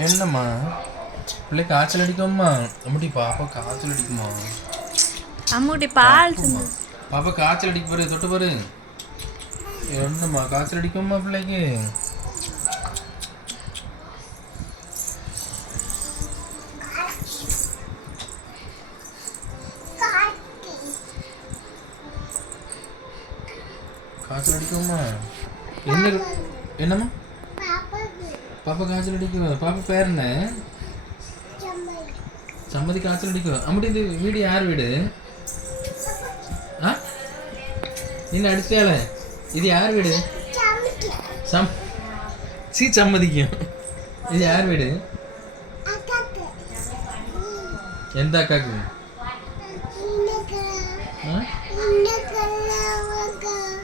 என்னம்மா பிள்ளை காய்ச்சல் அடிக்கும்மா? அம்முட்டி பாப்பா காய்ச்சல் அடிக்குமா? அம்முட்டி பால் பாப்பா காய்ச்சல் அடிக்க பாரு, தொட்டு பாரு. என்னம்மா காய்ச்சல் அடிக்கும்மா பிள்ளைக்கு? காய்ச்சல் அடிக்கும்மா? என்ன என்னம்மா பாப்பா காய்ச்சல் அடிக்கும்? பாப்பா பேர் என்ன? சம்மதி காய்ச்சல் அடிக்கும். அம்முட்டி இந்த வீடு யார் வீடு? ஆ நின்று அடிச்சால இது யார் வீடு? சம்மதிக்கும். இது யார் வீடு? எந்த அக்காக்கு?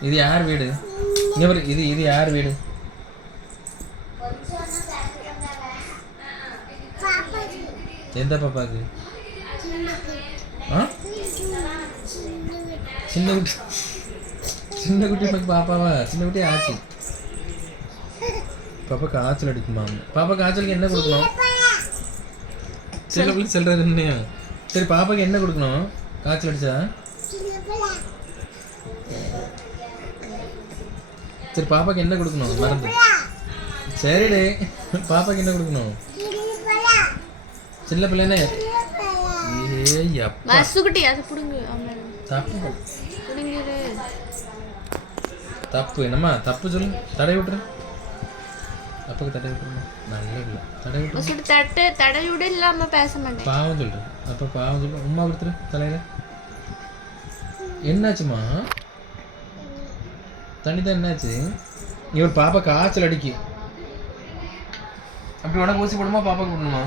இது யார் வீடு? இது இது யார் வீடு? எந்த பாப்பாக்கு? சின்ன குட்டி சின்ன குட்டி பாப்பாவா? சின்ன குட்டி ஆச்சு. பாப்பா காய்ச்சல் அடிக்குமா? பாப்பா காய்ச்சலுக்கு என்ன கொடுக்கணும்? சில பிள்ளை சொல்றது என்னையா? சரி பாப்பாக்கு என்ன கொடுக்கணும் காய்ச்சல் அடிச்சா? சரி பாப்பாக்கு என்ன கொடுக்கணும்? மறந்து. சரிடே பாப்பாக்கு என்ன கொடுக்கணும்? சின்ன பிள்ளைனே தப்பு என்னம்மா? தப்பு சொல்லு. தடை விட்டுரு. அப்பாக்கு தடை விட்டுருமா? நல்ல இல்லை. தடை விட்டு தடை விட இல்லாம பேச மாட்டேன். பாவம் சொல்றேன். அப்ப பாவம் சொல்லு. உமா கொடுத்துரு தலையில. என்னாச்சுமா? தனிதான் என்னாச்சு? இவர் பாப்பா காய்ச்சல் அடிக்கு. அப்படி உனக்கு ஊசி போடுமா பாப்பாக்கு போடணுமா?